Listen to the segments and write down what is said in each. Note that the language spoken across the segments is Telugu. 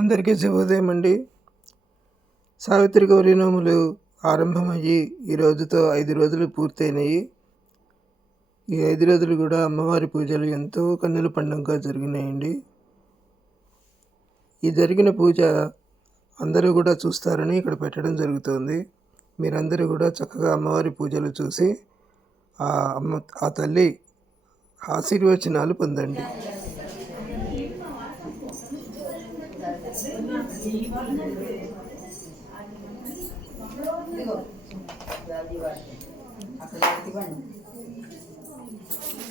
అందరికీ శుభోదయం అండి. సావిత్రి గౌరీ నోములు ఆరంభమయ్యి ఈ రోజుతో 5 రోజులు పూర్తయినాయి. ఈ 5 రోజులు కూడా అమ్మవారి పూజలు ఎంతో కన్నుల పండుగగా జరిగినాయండి. ఈ జరిగిన పూజ అందరూ కూడా చూస్తారని ఇక్కడ పెట్టడం జరుగుతుంది. మీరందరూ కూడా చక్కగా అమ్మవారి పూజలు చూసి ఆ తల్లి ఆశీర్వచనాలు పొందండి.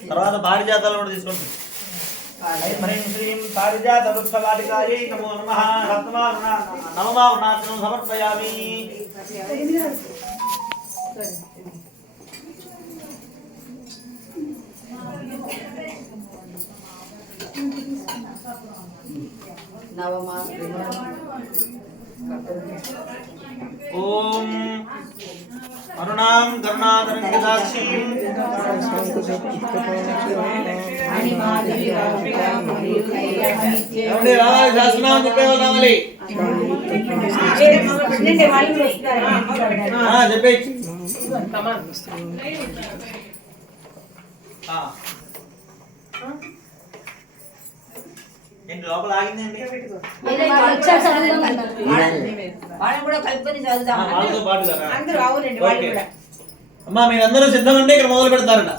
తర్వాత పారిజాతాలు కూడా తీసుకోండి. శ్రీం పారిజాత వృక్షవాటికాయై నమో నమః. నవమా వృణాసనం సమర్పయామి. ఓం అరుణాం కరుణాకరంగితాక్షీం శాస్త్రం చెప్పేవాళ్ళు రావాలి. చెప్పే ఏంటి లోపల ఆగిందండి? అమ్మా మీరందరూ సిద్ధమంటే ఇక్కడ మొదలు పెడతారట.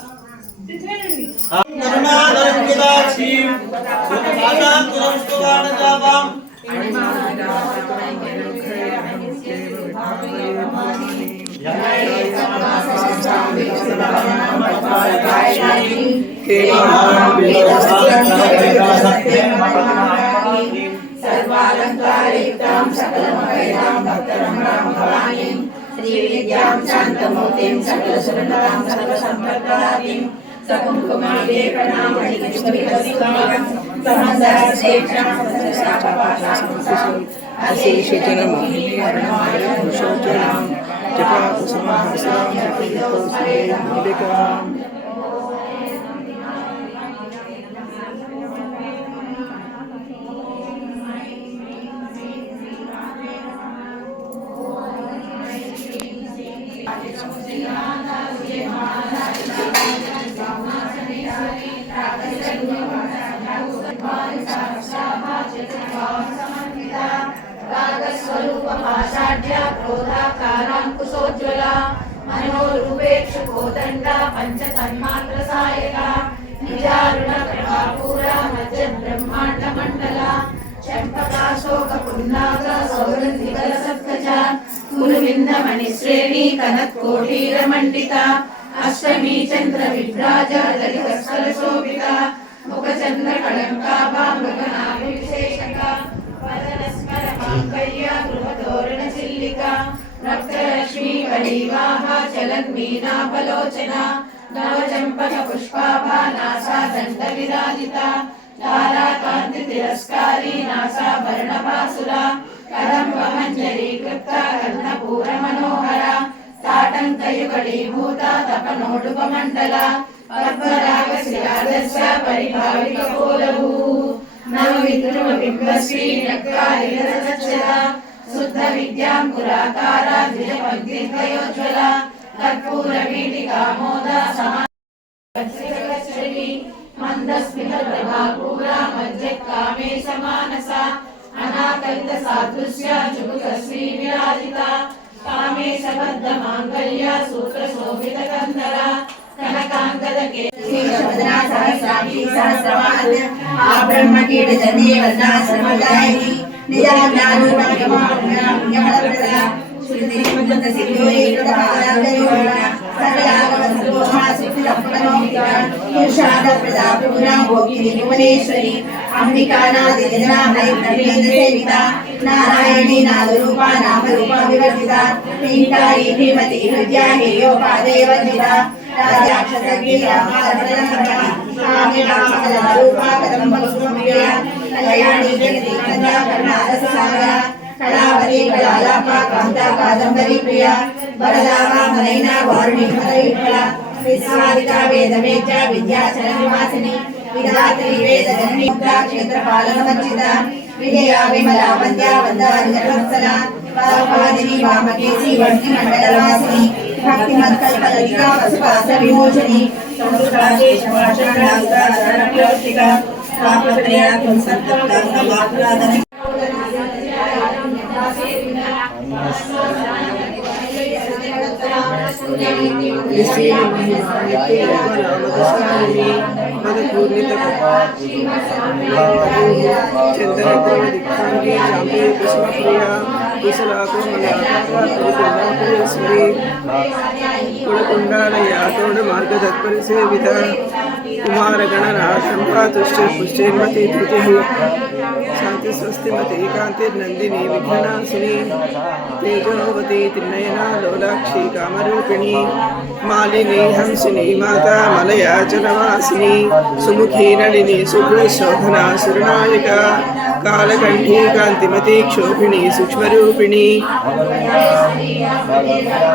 सर्वालंकारितां सकलमकैतां भक्तरमणां भवानीं श्रीविद्यां शान्तमूर्तिं सकलसुरनतां सर्वसम्पत्प्रदातीं सकुङ्कुमालेपनां मणिकृष्णविकसितां सहस्रशेषां सहस्रशापपाशां अशेषजनमोहिनी अरुणाय पुरुषोत्तरां जपाकुसुमहासनां जपितकौसलेयमूलिकाम् क्रोधाकाराङ्कुशोज्ज्वला मनोरूपेक्षु कोदण्डा पञ्चतन्मात्रसायका निजारुणप्रभापूरा मज्जब्रह्माण्डमण्डला चम्पकाशोकपुन्नाग सौरन्धिकलसत्कजा कुरुविन्दमणिश्रेणी कनत्कोटीरमण्डिता अष्टमी चन्द्रविभ्राज दलितस्थलशोभिता मुखचन्द्रकलङ्काभा मृगनाभिविशेषका वदनस्मर माङ्गल्या गृहतोरणचिल्लिका रक्तलक्ष्मी वलीवाहा चलन्मीनापलोचना नवचम्पकपुष्पाभा नासा दण्डविराजिता ताराकान्तितिरस्कारी नासाभरणभासुरा कदम्बमञ्जरीकृता कर्णपूरमनोहरा ताटङ्कयुगलीभूता तपनोडुपमण्डला पद्मरागशिलादस्या परिभाविकपोलभू नवविद्रुमबिम्बश्री नक्कारिरसच्छला शुद्धविद्याङ्कुराकारा द्विजपङ्क्तिद्वयोज्ज्वला कर्पूरवीटिकामोदा समाश्री मन्दस्मितप्रभापूरा मज्जत्कामेशमानसा अनाकलितसादृश्या जुगुतश्री विराजिता कामेशबद्धमाङ्गल्या सूत्रशोभितकन्धरा कनकाङ्गदके ब्रह्मकीटजन्यवन्नाश्रमदायिनी निजाज्ञानोपगमापुण्यफलप्रदा भुवनेश्वरी अंबिकानादिजना हरिता नारायणी नादरूपा नामरूपा विवर्जिता ह्रींकारी ह्रीमती हृद्या हेयोपादेवन्दिता राजाक्षसज्ञी रामारमणा कामिनामकलरूपा कदम्बकुसुमप्रिया कल्याणी जगती कन्या कर्णारससागरा कलावती कलालापा कांता कादम्बरी प्रिया वरदावा मनैना वारुणी मदविफला विश्वादिका वेदवेद्या विद्याचरण निवासिनी विधात्री वेद जननी क्षेत्रपालन वंचिता విజయ విమల వంద్య వందారి జగత్సల వాగ్వాదిని వామకేసి వర్ణి మండలవాసిని భక్తి మత్కల్పలలికా వసుపాస విమోచని సంస్కృతాశేష భాషణాంగ తాపత్రయాత్మ సంతప్త వాక్రాదన కులకుండాలయాతోడ మార్గతత్పరి సేవిత కుమారగణనాథంపాతుష్ట పుష్టైర్మతి ధృతి శాంతి స్వస్తిమతి కాంతిర్నందిని విఘ్ననాశిని తేజోవతి తిన్నయనా లోలాక్షి కామరూపిణి మాలిని హంసిని మాతా మలయాచలవాసిని సుముఖీ నళిని శుభ్రశోభనా సురనాయక కాలకంఠీ కాంతిమతి క్షోభిణి సూక్ష్మరూపిణి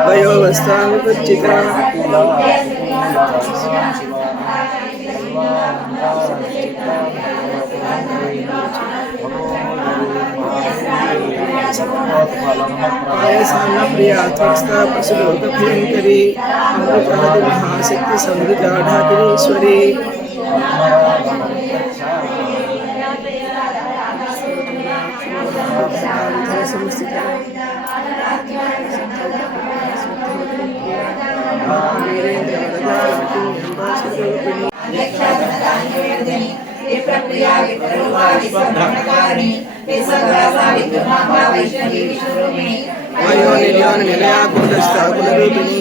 వయోవస్థానుపచ్చిత పాయసాన్న ప్రియా త్వస్త పశులోక భయంకరి అమృతాది మహాశక్తి సమృద్ధాఢాకిరీశ్వరి ప్రక్రియా విప్రరూపాణి వైష్ణవి విష్ణురూపిణి వయోనిర్యాణ నిలయా కులస్థా కులరూపిణి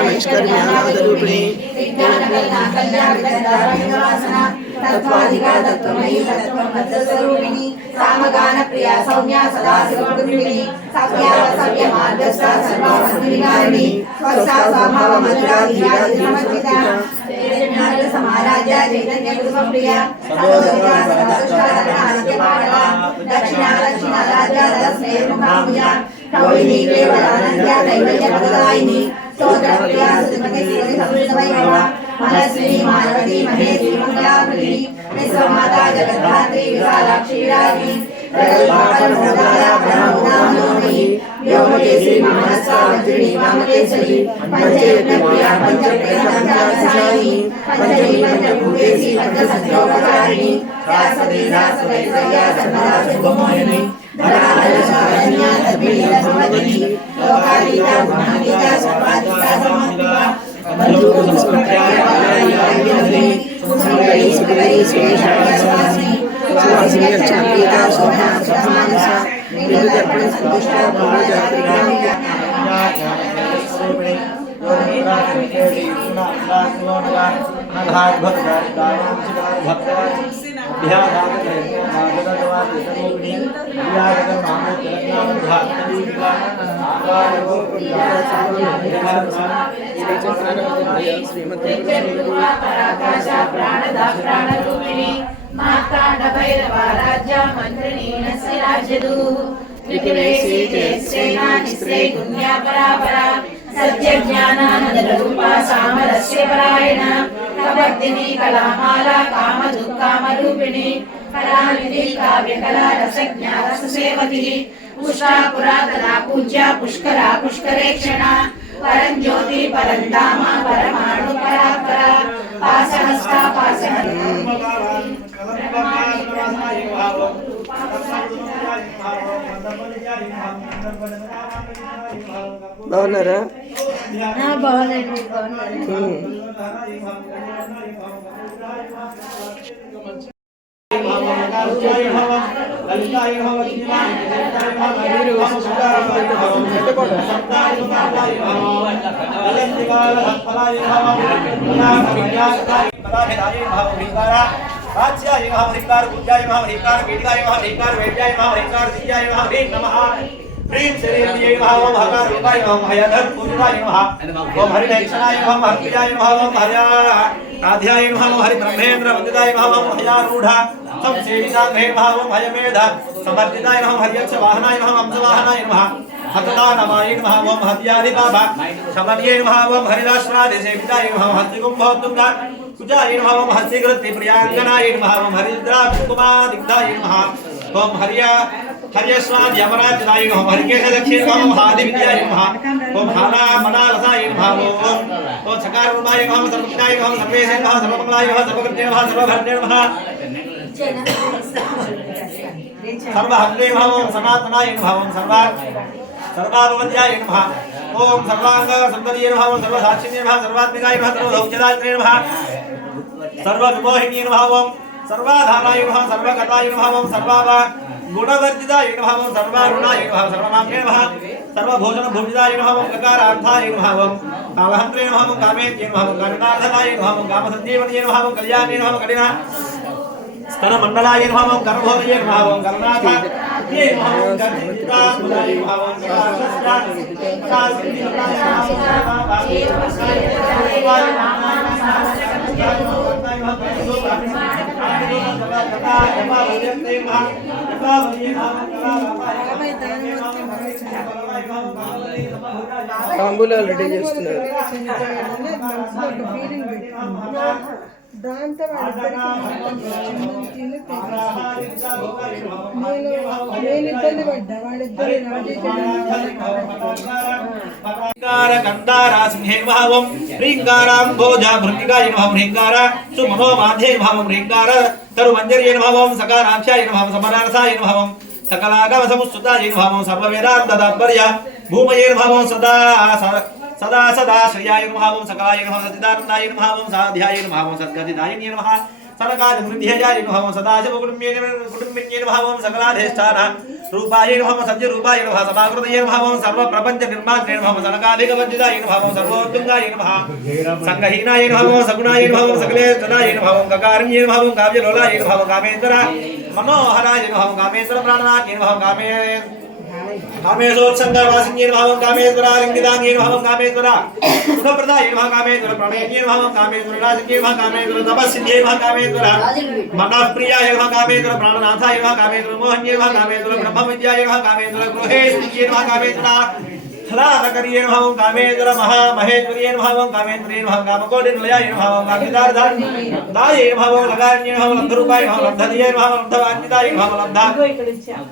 నైష్కర్మ్యానాదరూపిణి తత్వాధికా తత్వమయీ తత్వం మధ్యస్వరూపిణి సామగాన ప్రియా సౌమ్యా సదా శివకుటుంబిని సత్య మార్గస్థ సర్వాసనివారిణి స్వస్థా స్వభావ మధురా ధీరాది సమర్పిత సమారాజ్య చైతన్య కుటుంబ ప్రియ సర్వోదకా దక్షిణ దక్షిణ రాజ్య స్నేహముఖాముజ కౌళిని కేవలానంద కైవల్య పదదాయిని స్తోత్ర ప్రియా సుమతి శ్రీ సమృద్ధమయ మనస్విని మానవతి మహేశ్వరి మంగళాకృతి విశ్వమాతా జగద్ధాత్రి విశాలాక్షి విరాజిని వ్యోమకేశ్వరి మహాస్వామిత్రిని వామకేశ్వరి పంచయజ్ఞ ప్రియా పంచప్రేతాంగాసాయిని పంచమి పంచభూతేసి పంచసత్యోపచారిణి శాశ్వతి శాశ్వతైశ్వర్య సర్వదా శుభమోహిని ధరాధర శారణ్య ధర్మిణి ధర్మవతి లోకాతీత గుణాతీత సర్వాతీత సమాత్మ మార్తాండ భైరవ రాజ్య మంత్రిణీ నస్య రాజ్యదు పుణ్యా పరాపరా సత్య జ్ఞానానంద రూపా సామరస్య పరాయణ కవర్దిని కళామాల కామ దుఃఖామ రూపిణి కళానిధి కావ్య కళా రసజ్ఞ రససేవతి పుష్టా పురాతనా పూజ్య పుష్కర పుష్కరేక్షణ పరం జ్యోతి పరం ధామ పరమాణు పరాపర పాసహస్త పాసహ బాగున్నారా? బాగున్నాను. वाच्याय महाहरिकार पूज्याय महाहरिकार वीर्याय महाहरिकार वैद्याय महाहरिकार दिव्याय महाहरि नमः ह्रीं श्रीदेव्यै नमः ओम हकार रूपाय नमः हयधर पूजनाय नमः ओम हरिदक्षिणाय नमः हरिप्रियाय नमः ओम हरिराध्याय नमः ओम हरिब्रह्मेन्द्र वन्दिताय नमः ओम हयारूढ संसेविताग्ने नमः ओम हयमेध समर्पिताय नमः हरियक्ष वाहनाय नमः अंशवाहनाय नमः हतदानमाय नमः ओम हत्यादिपाभ शमन्ये नमः ओम हरिदाश्रादिसेविताय नमः हस्तिकुम्भोत्तुंग कुजाय नमः ओम हस्तिकृत्य प्रियांगनाय नमः ओम हरिद्रा कुमादिग्धाय नमः ओम हर्यस्वाद यमराजदाय नमः हरिकेश दक्षिण नमः ओम हादिविद्याय नमः ओम हाला मनालसाय नमः ओम सकार रूपाय नमः सर्वज्ञाय नमः सर्वेशे नमः सर्वमंगलाय नमः सर्वकृत्ये नमः सर्वभरणे नमः सर्वहत्रे नमः ओम सनातनाय नमः ओम सर्वाभवद्याय नमः ओम सर्वांग संततिये नमः ओम सर्वसाक्षिण्ये नमः सर्वात्मिकाय नमः सर्वभौक्त्यदायित्रे नमः सर्वविमोहिन्ये नमः ओम सर्वाधाराय नमः सर्वगताय नमः ओम सर्वावा गुणवर्जिताय नमः ओम सर्वारुणाय नमः सर्वमाम्ये नमः सर्वभोजनभुजिताय नमः ओम गकारार्थाय नमः ओम कामहन्त्रे नमः ओम कामेत्ये नमः ओम कामितार्थाय नमः ओम कामसञ्जीवन्ये नमः ओम कल्याणे नमः ओम कटिना स्तनमण्डलाय नमः ओम कर्मभोजये नमः ओम कर्णाथा ये नमः ओम कर्णितामुदाय नमः ओम తాంబూలాలు రెడీ చేస్తున్నారు. దాంతో నేను ఇబ్బంది పడ్డా వాడిద్దరు కందారాసింహే భావం హ్రీంకారాంభోజ భృంగికాయ భావం హ్రీంకార సుమనోమాధ్యే భావం హ్రీంకార తరుమంజర్యేణ భావం సకారాక్షాయ భావం సమరారసాయ భావం सकलागम समुस्तुताय भावं सर्ववेदांत तात्पर्य भूमयेन भावं सदा सदा सदा श्रेयाय भावं सकलाय भावं सच्चिदानंदाय भावं साध्याय भावं सद्गतिदाय नमः सनकाद वृद्धियाय भावं सदाशिव कुटुंबिन्ये भावं सकलाधेष्ठान रूपाय भावं सत्य रूपाय भावं समाकृतये भावं सर्व प्रपंच निर्मात्रे भावं सनकाधिक वज्जिताय भावं सर्वोत्तुंगाय भावं संगहीनाय भावं सगुणाय भावं सकले जनाय भावं गकार्ये भावं काव्यलोलाय भावं कामेश्वर मनोहराय भावं कामेश्वर प्राणनाथ भावं कामेश्वरोत्संगवासिन्ये भावं कामेश्वरालिंगितान्ये भावं कामेश्वर सुखप्रदाय भावं कामेश्वर प्रणयन्ये भावं कामेश्वर राजन्ये भावं कामेश्वर तपस्सिन्ये भावं कामेश्वर मनःप्रियाय भावं कामेश्वर प्राणनाथाय भावं कामेश्वर मोहन्ये भावं कामेश्वर ब्रह्मविद्याय भावं कामेश्वर गृहेश्वर्ये भावं कामेश्वर हलानकर्ये भावं कामेश्वर महामहेश्वर्ये भावं कामेश्वर्ये भावं कामकोटिनिलयाय भावं कामितार्थदाय भावं लगान्ये भावं लब्धरूपाय भावं लब्धदिये भावं लब्धवान्विताय भावं लब्धा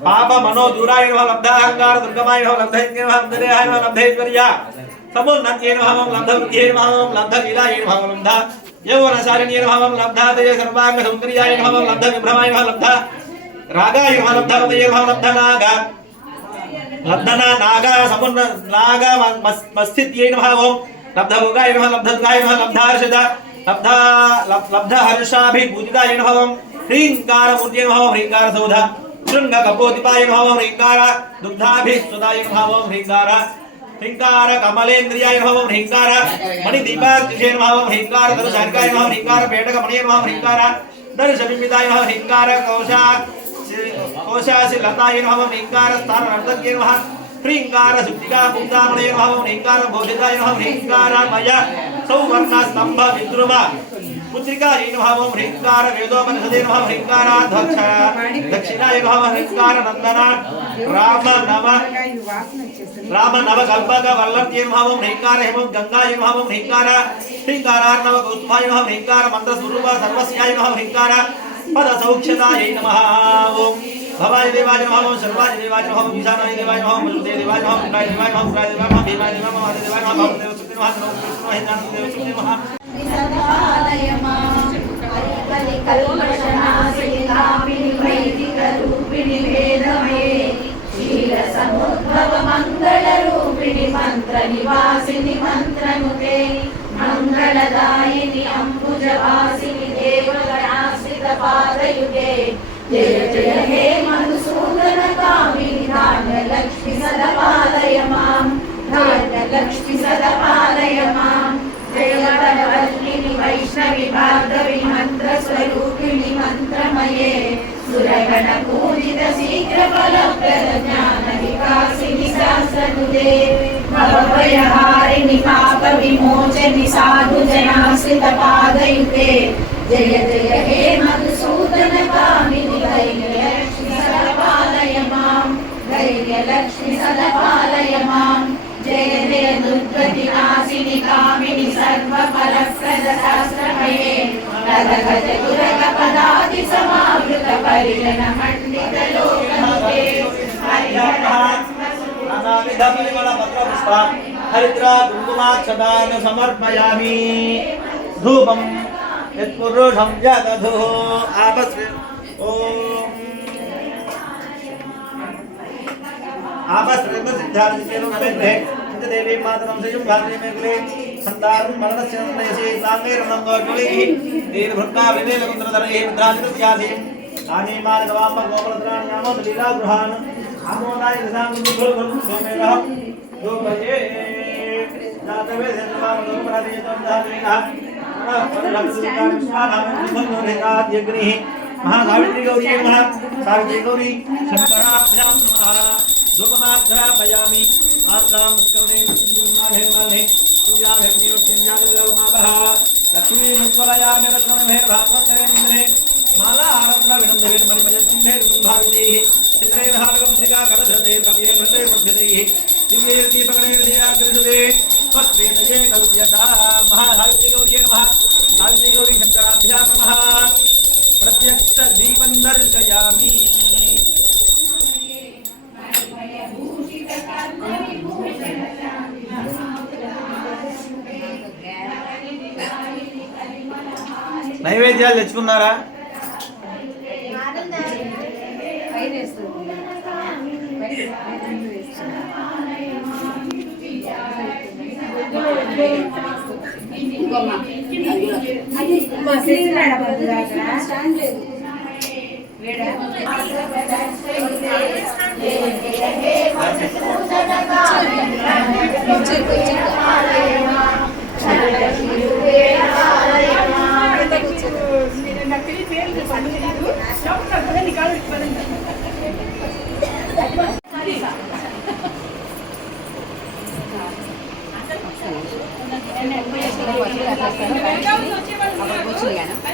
पाप मनोदूराय भावं लब्धा अहंकार दुर्गमाय भावं लब्धेन्द्रिय भावं दरेहाय भावं लब्धेश्वर्या समुन्नत्ये भावं लब्धवृद्धिये भावं लब्धलीलाय भावं लब्धा यौवनशालिन्ये भावं लब्धा दये सर्वांग सौन्दर्याय भावं लब्धविभ्रमाय भावं लब्धा रागाय भावं लब्धवदये भावं लब्धनागा लब्धना नागा समुन्न नागा मस्थित्ये भावं लब्धभोगाय नमः लब्धगाय नमः लब्धार्षद लब्ध हर्षाभिभूतिताय भावं ह्रींकारमूर्त्ये भावं ह्रींकारसौध शृंग कपोतिपाय भावं ह्रींकार दुग्धाभिस्तुताय भावं ह्रींकार ह्रींकार कमलेन्द्रियाय भावं ह्रींकार मणिदीपात्युषे भावं ह्रींकार दर्शनकाय भावं ह्रींकार पेटकमणिये भावं ह्रींकार दर्शविमिताय भावं ह्रींकार कोशासि लताय भावं ह्रींकार स्थानर्थज्ञे नमः ह्रींकार सुप्तिका मुक्तामणये भावं ह्रींकार भोजिताय भावं ह्रींकार मय सौवर्ण स्तंभ विद्रुम पुत्रिकाय भावं ह्रींकार वेदोपनिषदे भावं ह्रींकाराध्यक्ष दक्षिणाय भावं ह्रींकार नंदन राम नव कल्पक वल्लभ्ये भावं ह्रींकार हेमं गंगाय भावं ह्रींकार ह्रींकारार्णव कौस्तुभाय भावं ह्रींकार मंत्र स्वरूप सर्वस्याय भावं ह्रींकार पद सौख्यताय नमः ओम भवाय देवाय नमः ओम सर्वाय देवाय नमः ओम ईशानाय देवाय नमः ओम मरुदेव देवाय नमः ओम गाय देवाय नमः ओम गाय देवाय नमः भीमाय देवाय नमः आदि देवाय नमः भवदेव सुते नमः सर्वदेव हेतानंद देव सुते नमः सदालय मां कलिकलि कल्मषनाशिनि कामिनि वैदिक रूपिणि वेदमये शील समुद्भव मंगल रूपिणि मंत्र निवासिनि मंत्रनुते मंगलदायिनि अंबुजवासिनि देवगणाश्रित पादयुगे जय जय हे मधुसूदन कामिनि धान्यलक्ष्मि सदपालय मां धान्यलक्ष्मि सदपालय मां जय वरवल्लिनि वैष्णवि भार्गवि मंत्र स्वरूपिणि मंत्रमये सुरगण पूजित शीघ्र फलप्रद ज्ञान विकासिनि शास्त्रनुदे भवभयहारिणि पाप विमोचनि साधु जनाश्रित पादयुते जय जय हे मधुसूदन कामिनि धैर्यलक्ष्मि सदपालय मां धैर्यलक्ष्मि सदपालय मां जय जय दुर्गतिनाशिनि कामिनि सर्वफलप्रद शास्त्रमये గద గజ తురగ పదాది సమావృత పరిజన మండిత లోకముఖే నానావిధ పరిమళ పత్ర పుష్ప హరిద్ర కుంకుమాక్షదాన సమర్పయామి ధూపం యత్పురుషం జదధు ఆపస్వి ఓం ఆపస్వి సిద్ధార్థికేన నవేద్రే దేవీ మాతరం సయం భాద్రే మేకులే సందారం మరణస్య నయసి లాంగేరణం గోర్గులి దీర్ఘృత్తా వివేల కుంద్రధరే ముద్రాదిత్యాది ఆనేమాన గవామ గోపలద్రాణ్యామ లీలా గృహాన్ ఆమోదాయ నిజాంగు గురు సోమేర దోపయే నాతవే ధన్యవాద గోపరాదేతం దాదినా పరమస్వానామగ్ని మహాసావిత్రి గౌరీ నమః సావిత్రి గౌరీ శంకరాభ్యాం నమః ధూపమాఘ్రాపయామి ఆద్రాం స్కౌనే మాఘే మాఘే సూర్యాభిర్నియోత్యంజాదిగల్మాభః లక్ష్మీముత్వలయామి రత్నమేర్భాత్వత్తరే మందిరే మాలా ఆరత్న వినందవేర్ మణిమయత్తుంభేర్ కుంభావిదైః చిత్రైర్హారగంధికా కరధృతైర్ కవ్యైర్హృదైర్ బుద్ధిదైః దివ్యైర్ దీపగణైర్ ధియాగ్రహృదే స్వస్వేదయే కల్ప్యతాం మహాసావిత్రి గౌరీ నమః సావిత్రి గౌరీ శంకరాభ్యాం నమః ప్రత్యక్ష దీపం దర్శయామి నైవేద్యాలు తెచ్చుకున్నారా?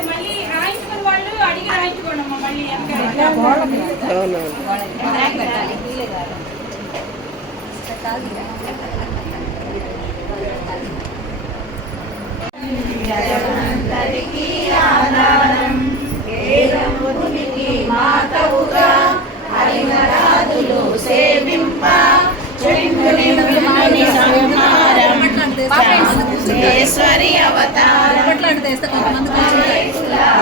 మళ్ళీ రాయించుకున్న వాళ్ళు అడిగి రాయించుకోండి అమ్మా మళ్ళీ జగమంతరికి ఆధారం వేదమునికి మాతవుగా హరిమరాదులు సేవింప చెంగుని సంహారం ఈశ్వరి అవతారం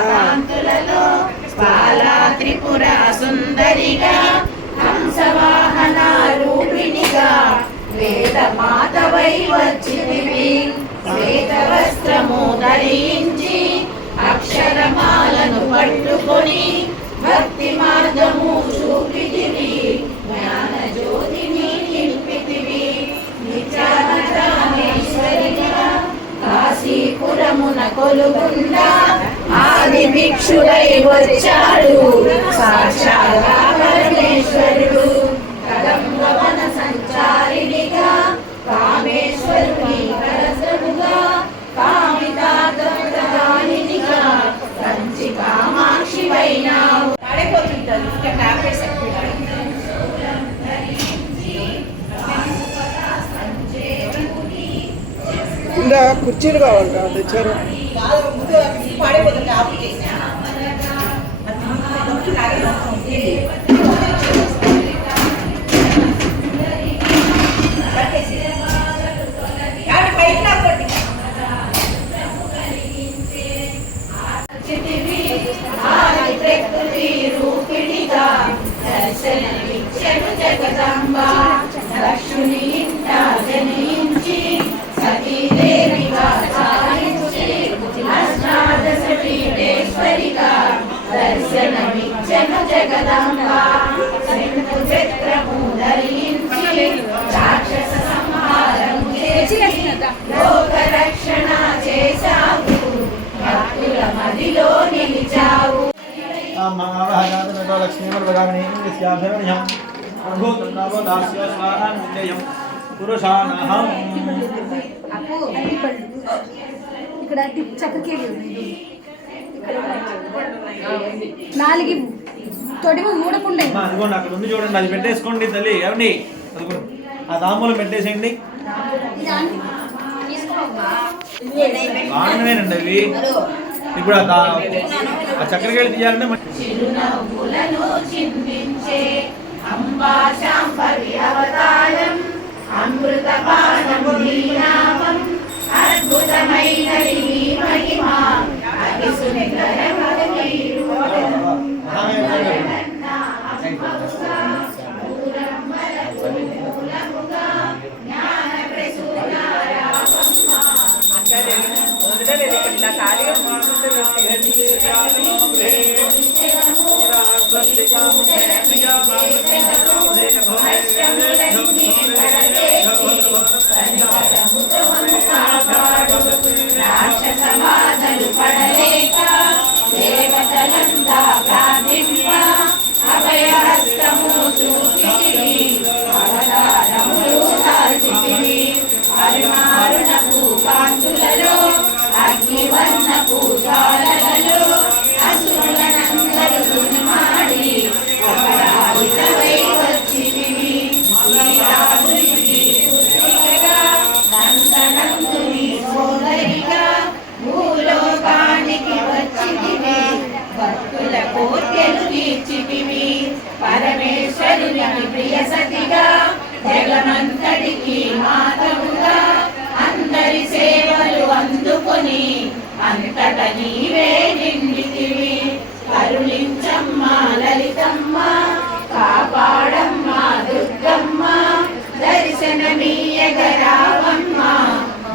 కాంతులలో బాలా త్రిపుర సుందరిగా హంసవాహన రూపిణిగా వేద మాతవై వచ్చితివి శ్వేత వస్త్రము ధరించి అక్షరమాలను పట్టుకొని భక్తి మార్గము చూపితివి జ్ఞాన జ్యోతిని నింపితివి నిత్యానీశ్వరిగా కాశీపురమున కొలుగుండా ఆది భిక్షుడై వచ్చాడు సాక్షాత్ పరమేశ్వరుడు కదంబవన సంచారిణిగా కామేశ్వరుని కరసముగా కామితార్థదానినిగా కంచి కామాక్షి వైనావు పడిపోతుంటారు ఇంకా టాబ్లెట్స్ ఇంకా కుర్చీలు కావాలంట తెచ్చారు. పాడైపోతుంది ఆపితే రూపిణిగా దర్శనమిచ్చెను జగదంబ లక్ష్మి ఇంట జనించి సతీదేవిగా సాధించి అష్టాదశ పీఠేశ్వరిగా దర్శనమిచ్చెను జగదంబ శంకు చక్రము ధరించి రాక్షస సంహారము చేసి లోక రక్షణ చేశావు భక్తుల మదిలో నిలిచావు పురుషానహం ఇక్కడ చక్కకేది నాలుగు తొడిము మూడకుండా అదిగోండి అక్కడ ఉంది చూడండి, అది పెట్టేసుకోండి తల్లి. ఏమండి ఆ తాంబూలం పెట్టేసేయండి. బాగున్నాయండి అవి. ఇప్పుడు ఆ చక్కెరకేళి తీయాలంటే చిరునవ్వులను చిందించే అంబా శాంభవి అవతారం అమృతపానం నీ నామం అద్భుతమైనది నీ మహిమ అతి సుందరము నీ రూపం రాక్షసమాధలు పడలేక దేవతలంతా ప్రార్థింప అభయహస్తము చూపితివి అవతారములు దాల్చితివి అరుణారుణపు కాంతులలో అగ్నివర్ణపు జ్వాలలలో అసురులనందరూ దునిమాడి అపరాజితవై వచ్చితివి శ్రీరామునికి పుత్రికగా నందనందుని సోదరిగా భూలోకానికి వచ్చితివి భక్తుల కోర్కెలు తీర్చితివి పరమేశ్వరునికి ప్రియ సతిగా జగమంతటికి మాతవుగా అందరి సేవలు అందుకొని అంతట నీవే నిండితివి కరుణించమ్మ లలితమ్మ కాపాడమ్మ దుర్గమ్మ దర్శనమీయగరావమ్మ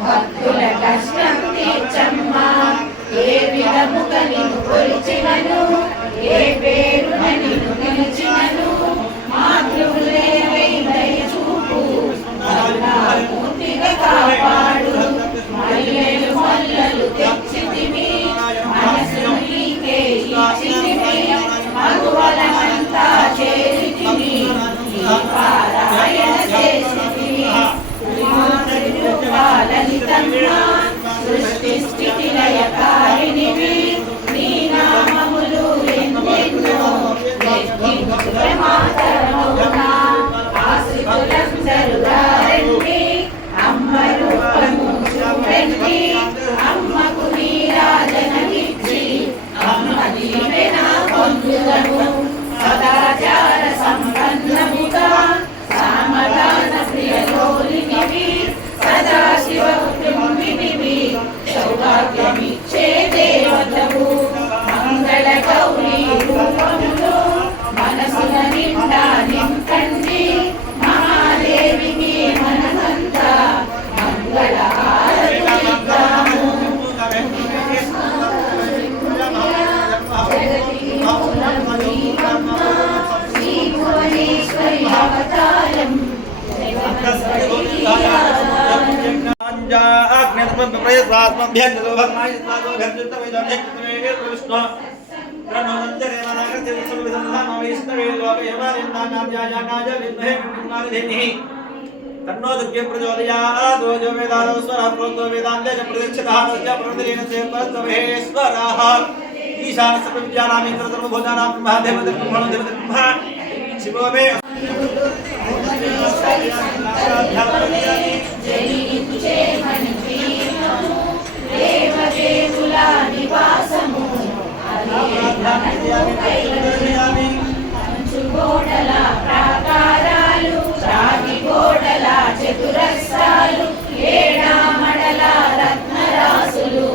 భక్తుల కష్టం తీర్చమ్మ ఏ విధముగ నిన్ను కొలిచినను ఏ పేరున నిన్ను నిలిచినను మాతృహృదయమై దయ చూపు పూర్తిగా కాపాడు మల్లెలు మల్లలు తెచ్చితివి మనసును నీకే ఇచ్చితివి మగువలమంతా చేరితివి నీ పారాయణ చేసితివి లలితమ్మ సృష్టి స్థితి లయకారిణివి నీ నామములు ఎన్నెన్నో మాతరమౌనా ఆశ్రితులందరూ రండి అమ్మ రూపము చూడండి అమ్మకు నీరాజనమిచ్చి అమ్మ దీవెన పొందుదము సదాచార సంపన్నముగా సామగాన ప్రియలోలినివి సదాశివ కుటుంబినివి సౌభాగ్యమిచ్చే దేవతవు మంగళ గౌరీ రూపములు మనసుల నిండా నింపండి మహాదేవికి మనమంతా మంగళ హారతులిద్దాము జగతికి మూలము నీవమ్మ శ్రీ భువనేశ్వరి అవతారం तन्नो दुर्गे प्रचोदयात् जो वेदादो स्वरः प्रोक्तो वेदान्ते च प्रतिष्ठितः तस्य प्रतिलीन सेवस्वरः ईशानस्य प्रविद्यानामिन्द्र सर्वभूतानां ब्रह्मा शिवो मे గోడల ప్రాకారాలు రాగి గోడల చతురస్రాలు ఏడామడల రత్నరాసులు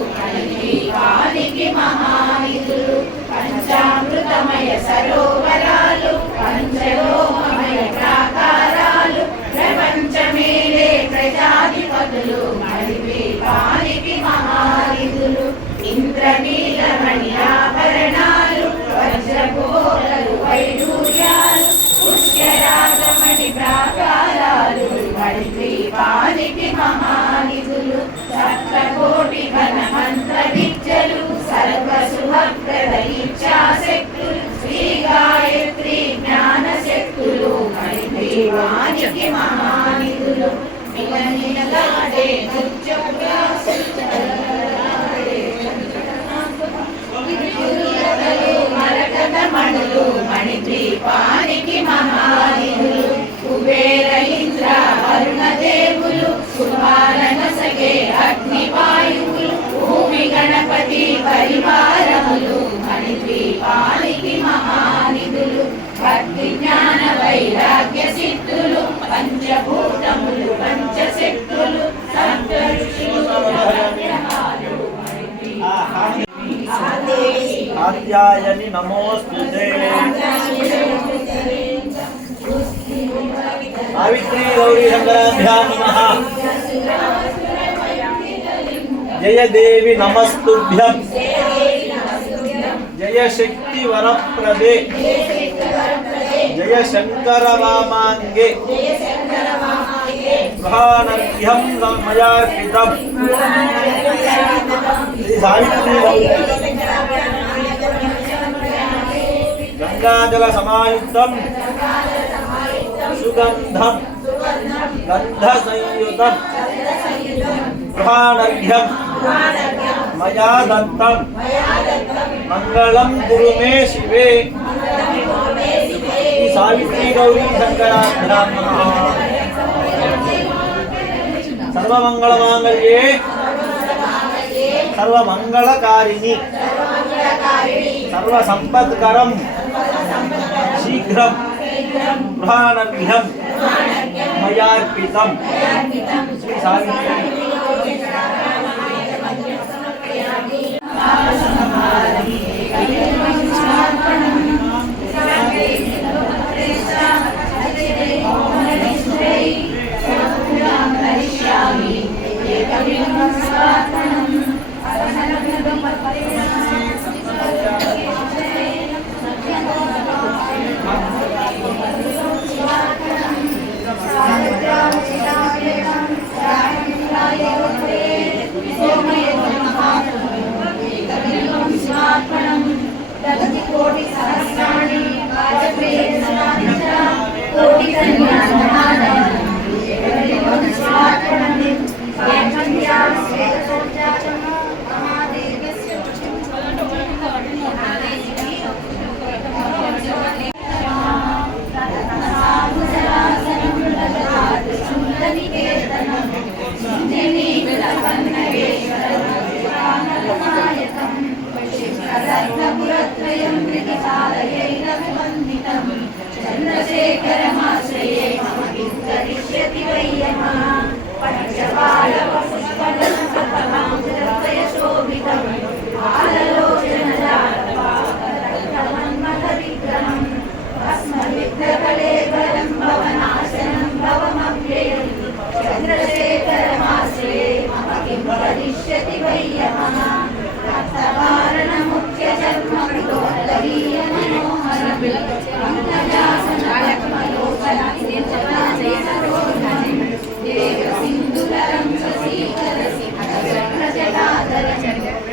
వానికి మహానిధులు పంచామృతమయ సరోవరాలు పంచలోహమయ ప్రాకారాలు ప్రపంచమేలే ప్రజాధిపతులు వానికి మహానిధులు ఇంద్రనీలమణి ఆభరణాలు వజ్రగోళలు వైడూర్యాలు పుష్యరాగమణి ప్రాకారాలు వానికి మహానిధులు సప్తకోటి ఘన మంత్ర విద్యలు సర్వసుభప్రద ఇచ్ఛాశక్తులు శ్రీ గాయత్రి జ్ఞాన శక్తులు వానికి మహానిధులు మిలమిలలాడే నృత్యముగా మణులు మణిద్వీపానికి మహానిధులు కుబేర ఇంద్ర వరుణ దేవులు శుభాలన సగే అగ్నివాయువులు భూమి గణపతి పరివార వానికి మహానిధులు భక్తి జ్ఞాన వైరాగ్య సిద్ధులు పంచభూతములు పంచశక్తులు సప్త ఋషులు నవగ్రహాలు కాత్యాయని నమోస్తుతే సావిత్రీ గౌరీ శంకరాభ్యాం నమః జయ దేవి నమస్తుభ్యం జయ శక్తి వరప్రదే జయ శంకర వామాంగే గృహానర్ఘ్యం మయార్పితం శ్రీ సావిత్రీ గంగాజల సమాయుక్తం సుగంధం గంధ సంయుతం గృహానర్ఘ్యం మయా దత్తం మంగళం కురు మే శివే శ్రీ సావిత్రీ గౌరీ శంకరాభ్యాం నమః సర్వమంగళమాంగళ్యే సర్వమంగళకారిణి సర్వసంపత్కరం శీఘ్రం గృహానర్ఘ్యం మయార్పితం శ్రీ సావిత్రీ చంద్రశేఖరమాశ్రయే మమ కింకరిష్యతి వయ్యమా పంచబాలవసుష్పదశోభితం ఆలలోచనజాలపాకరమన్మథవిగ్రహం భస్మవిగ్రహలేవరం భవనాశనం భవమవ్యయం చంద్రశేఖరమాశ్రయే మమ కింకరిష్యతి వయ్యమా రక్తవారణ ముఖ్య జన్మ విలోలలీయ మనోహరం సింధుకరం శశీకరసి చంద్రజటాధరం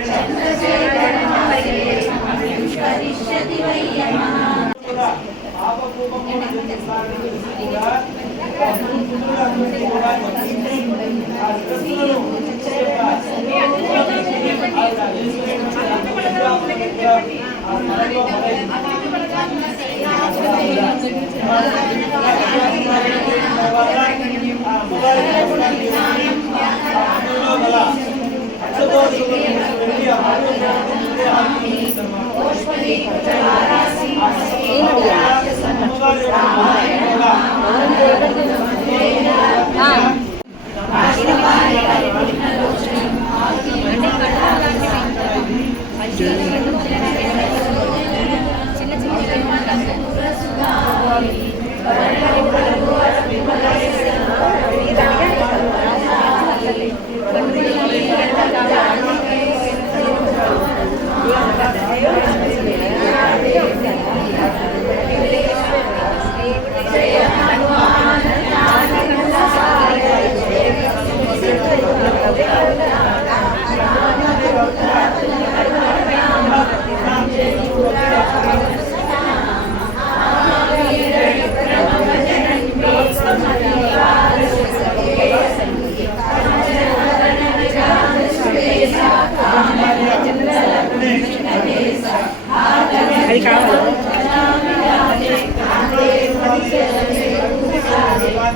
చంద్రశేఖరమాశ్రయే మమ కింకరిష్యతి వయ్యమా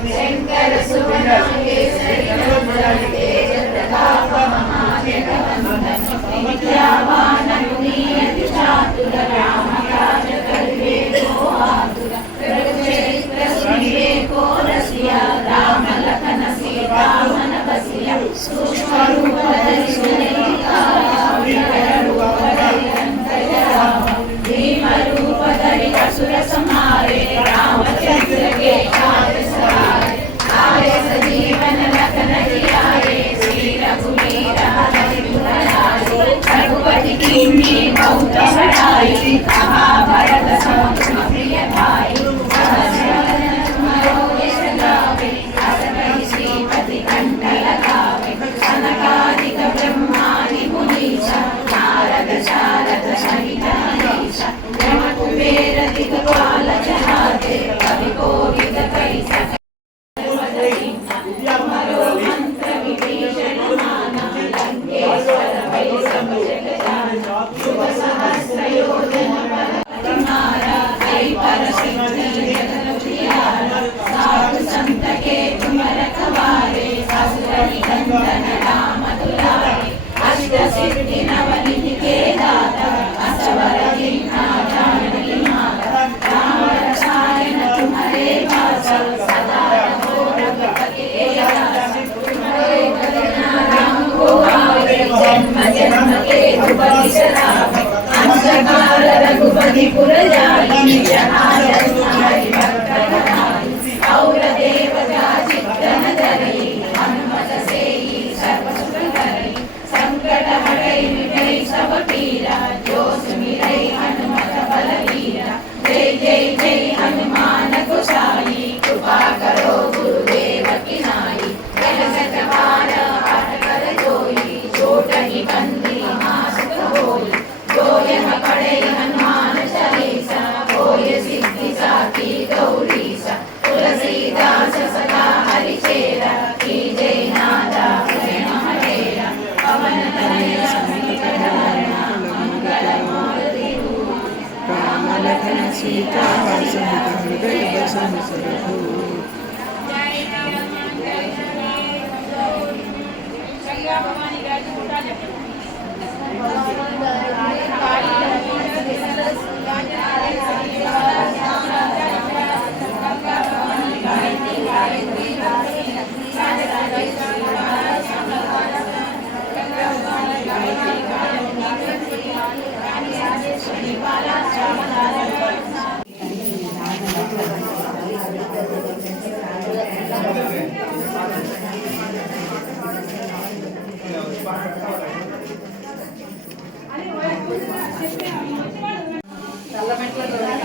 శంకర आदिपुरजालिनि जनार्दनारि भक्तजनानि और देवता चित्तनधरि हनुमत सेई सर्वसुखकरि संकट हरै मिटै सब पीरा जो सुमिरै हनुमत बलवीरा जय जय जय हनुमान गोसाई कृपा करो गुरुदेव की नाई जय सतवार हठ कर जोई छोट ही बंदी मासुक होई जोयम पड़े हनुमान चालीसा होय सिद्धि साखी गौरीसा तुलसीदास सदा हरिचेरा की जय नादा प्रेम हरेरा पवन तनय रामलखन सीता सहित हृदय बसहु सरहु। भवानी गाजी मोटा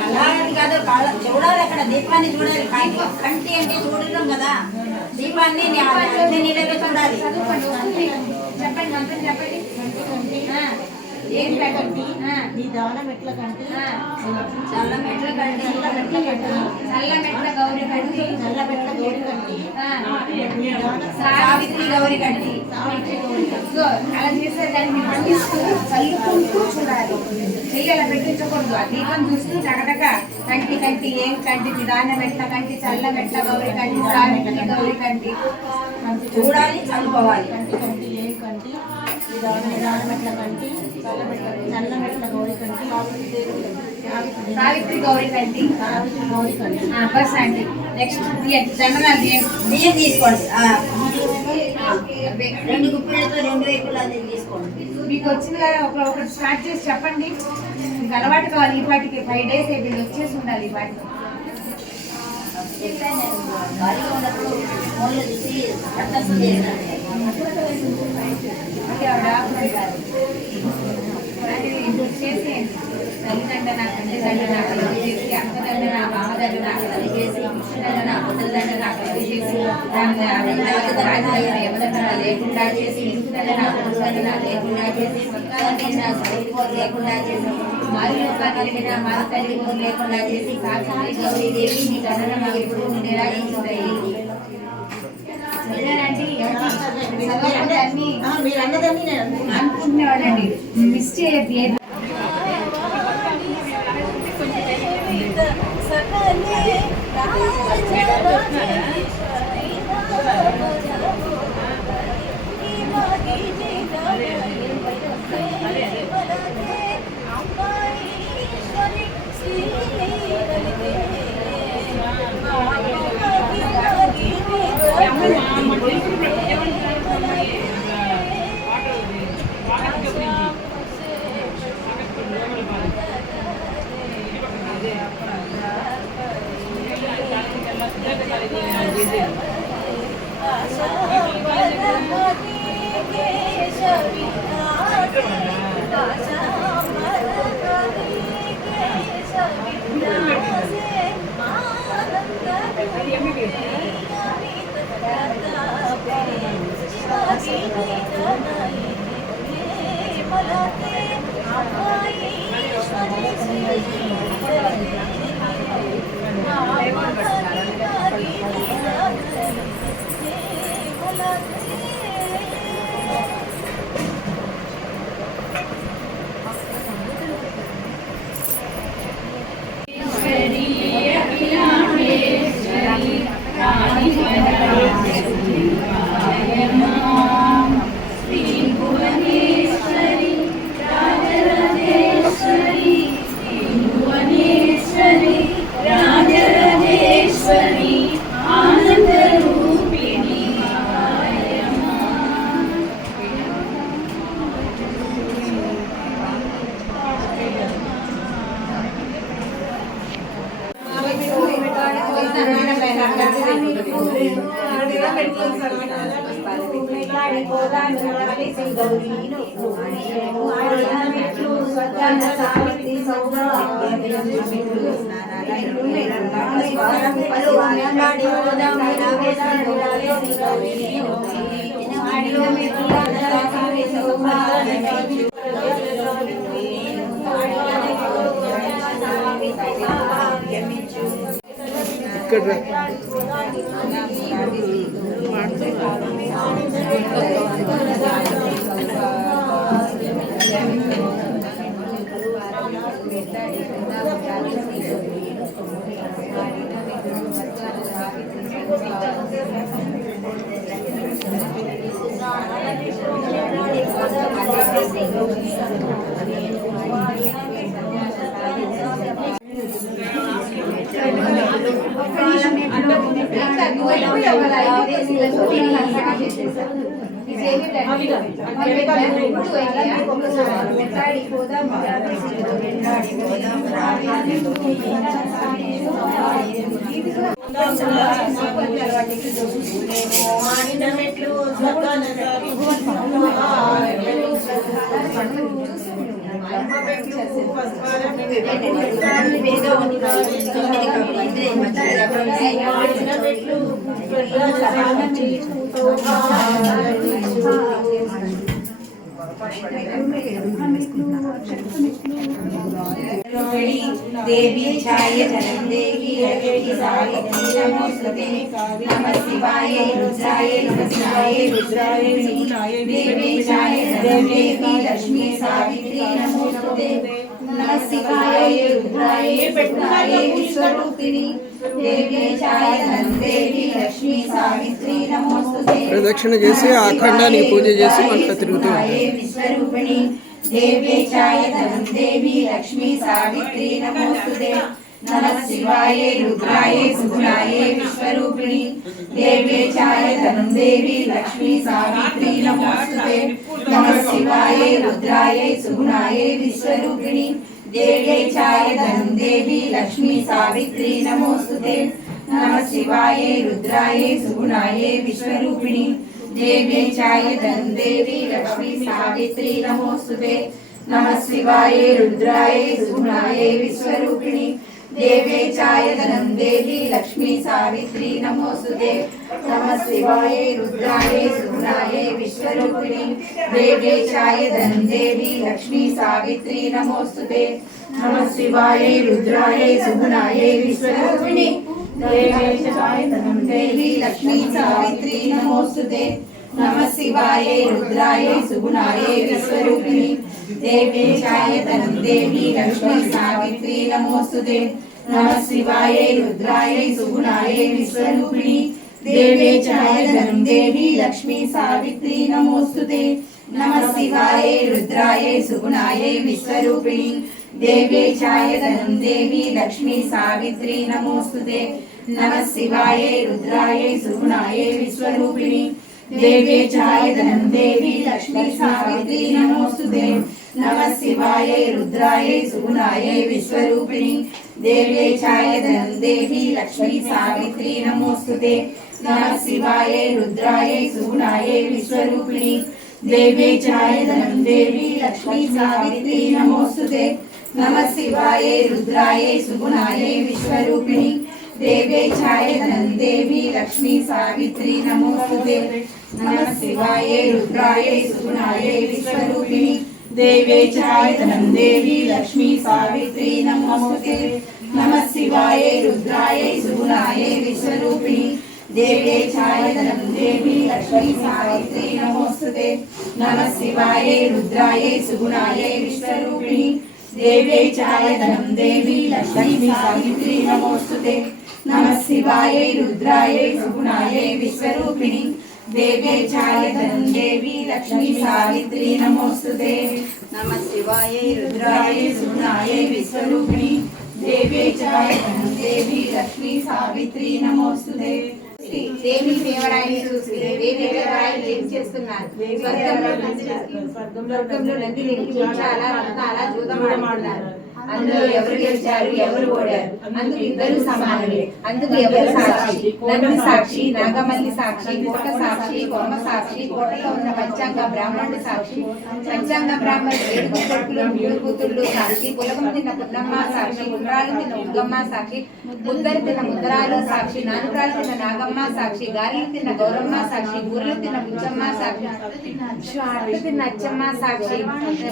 అలాంటి కాదు, చూడాలి అక్కడ దీపాన్ని చూడాలి. కంటి అంటే చూడలేం కదా, దీపాన్ని అన్ని నీళ్ళలో చూడాలి. చెప్పండి మంత్రం చెప్పండి. ఏం పెట్టండి? చల్ల మెట్ల కంటి, చల్ల మెట్ల గౌరి కంటి, సావిత్రి గౌరి కంటి. అలా చేసేదాన్ని చల్లుకుంటూ చూడాలి. చెయ్యి అలా పెట్టించకూడదు. ఆ దీపం చూస్తూ టగటక కంటి కంటి ఏం కంటి నిదాన మెట్ల కంటి చల్ల మెట్ల గౌరి కంటి సావిత్రి గౌరి కంటి చూడాలి, చల్లుకోవాలి. కంటి కంటి ఏం కంటి నిదాన మెట్ల కంటి చల్ల మెట్ల గౌరి కంటి సావిత్రి గౌరి కంటి గౌరి కంటి. బస్ అండి. నెక్స్ట్ జనరల్ బియ్యం తీసుకోండి. 2 గుప్పిళ్ళతో 2 వైపులా తీసుకోండి. మీకు వచ్చింది కదా, ఒకటి స్టార్ట్ చేసి చెప్పండి. మీకు అలవాటు కావాలి. ఈ పాటికి 5 days వీళ్ళు వచ్చేసి ఉండాలి. ఈ పాటికి ఖాళీగా ఉన్నప్పుడు ఫోన్లో చూసి దరఖాస్తు చేస్తాను. అంటే ఆవిడ ఆకుపడి కాదు. ఇది వచ్చేసి తల్లిదండ నా తండ్రిదండ నా కలుగు చేసి అక్కదండ నా బామదండ నా కలుగు చేసి కృష్ణదండ నా పొద్దుదండ నా కలుగు చేసి ఎవదండ నా లేకుండా చేసి ఇంటిదండ నా పొద్దుదండ నా లేకుండా చేసి నా సరిపోరు లేకుండా చేసి మారు కలిగిన మారు తల్లి లేకుండా చేసి సాక్షి గౌరీదేవి మీ దండ మాకు ఇప్పుడు నిరాశించుతాయి. మీరు అన్నదాన్ని అనుకుంటున్నాడండి. మిస్ చేయద్దు. ఇక్కడ देवी छाये धनं देवी लक्ष्मी सावित्री नमोस्तुते नमः शिवाय रुद्राय नमः शिवाय रुद्राय देवी छाये धनं देवी लक्ष्मी सावित्री नमोस्तुते नमः शिवाय रुद्राय रुद्राय विश्वरूपिणी देवी छाये धनं देवी लक्ष्मी सावित्री नमोस्तुते ప్రదక్షిణ చేసి ఆ అఖండానికి పూజ చేసి మళ్ళీ తిరుగుతూ ఉంటారు. विश्वरूपिणी देवी छाये धनं देवी लक्ष्मी सावित्री नमोस्तुते नमः शिवाय रुद्राय सुगुणाय विश्वरूपिणी देवी छाये धनं देवी लक्ष्मी सावित्री नमोस्तुते नमः शिवाय रुद्राय सुगुणाय विश्वरूपिणी देवी छाये धनं देवी लक्ष्मी सावित्री नमोस्तुते नमः शिवाय रुद्राय सुगुणाय विश्वरूपिणी देवी छाये धनं देवी लक्ष्मी सावित्री नमोस्तुते नमः शिवाय रुद्राय सुगुणाय विश्वरूपिणी देवी छाये धनं देवी लक्ष्मी सावित्री नमोस्तुते नमः शिवाय रुद्राय सुगुणाय विश्वरूपिणी देवी छाये धनं देवी लक्ष्मी सावित्री नमोस्तुते नमः शिवाय रुद्राय सुगुणाय विश्वरूपिणी देवी छाये धनं देवी लक्ष्मी सावित्री नमोस्तुते नमः शिवाय रुद्राय सुगुणाय विश्वरूपिणी देवी छाये धनं देवी लक्ष्मी सावित्री नमोस्तुते नमः शिवाय रुद्राय सुगुणाय विश्वरूपिणी देवी छाये धनं देवी लक्ष्मी सावित्री नमोस्तुते नमः शिवाय रुद्राय सुगुणाय विश्वरूपिणी देवी छाये धनं देवी लक्ष्मी सावित्री नमोस्तुते नमः शिवाय रुद्राय सुगुणाय विश्वरूपिणी देवी छाये धनं देवी लक्ष्मी सावित्री नमोस्तुते नमः शिवाय रुद्राय सुगुणाय विश्वरूपिणी देवी छाये धनं देवी लक्ष्मी सावित्री नमोस्तुते नमः शिवाय रुद्राय सुगुणाय विश्वरूपिणी देवी छाये धनं देवी लक्ष्मी सावित्री नमोस्तुते नमः शिवाय रुद्राय सुगुणाय विश्वरूपिणी देवी छाये धनं देवी लक्ष्मी सावित्री नमोस्तुते नमः शिवाय रुद्राय सुगुणाय विश्वरूपिणी देवी छाये धनं देवी लक्ष्मी सावित्री नमोस्तुते नमः शिवाय रुद्राय सुगुणाय विश्वरूपिणी देवी छाये धनं देवी लक्ष्मी सावित्री नमोस्तुते नमः शिवाय रुद्राय सुगुणाय विश्वरूपिणी देवी छाये धनं देवी लक्ष्मी सावित्री नमोस्तुते नमः शिवाय रुद्राय सुगुणाय विश्वरूपिणी देवी छाये धनं देवी लक्ष्मी सावित्री नमोस्तुते नमः शिवाय रुद्राय सुगुणाय विश्वरूपिणी देवी छाये धनं देवी लक्ष्मी सावित्री नमोस्तुते దేవి దేవరాయని చూసి దేవి దేవరాయలు ఏం చేస్తున్నారు? స్వర్గంలో నందిని స్వర్గంలో నందిని చాలా రత్నాల జూదమాడుతున్నారు. అందులో ఎవరు గెలిచారు, ఎవరు ఓడారు, అందుకు ఇద్దరు సమానులే, అందుకు ఎవరు సాక్షి? నంది సాక్షి, నాగమల్లి సాక్షి, కోట సాక్షి, కొమ్మ సాక్షి, కోటలో ఉన్న పంచాంగ బ్రాహ్మణుడు సాక్షి, పంచాంగ బ్రాహ్మణుడు 7 కొడుకులు 3 కూతుళ్ళు సాక్షి, పులకం తిన్న పున్నమ్మ సాక్షి, ఉండ్రాలు తిన్న ఉగ్గమ్మ సాక్షి, ముద్దరు తిన్న ముద్దరాలు సాక్షి, నానురాలు తిన్న నాగమ్మ సాక్షి, గారెలు తిన్న గౌరమ్మ సాక్షి, బూరెలు తిన్న బుచ్చమ్మ సాక్షి, అట్టు తిన్న అచ్చమ్మ సాక్షి,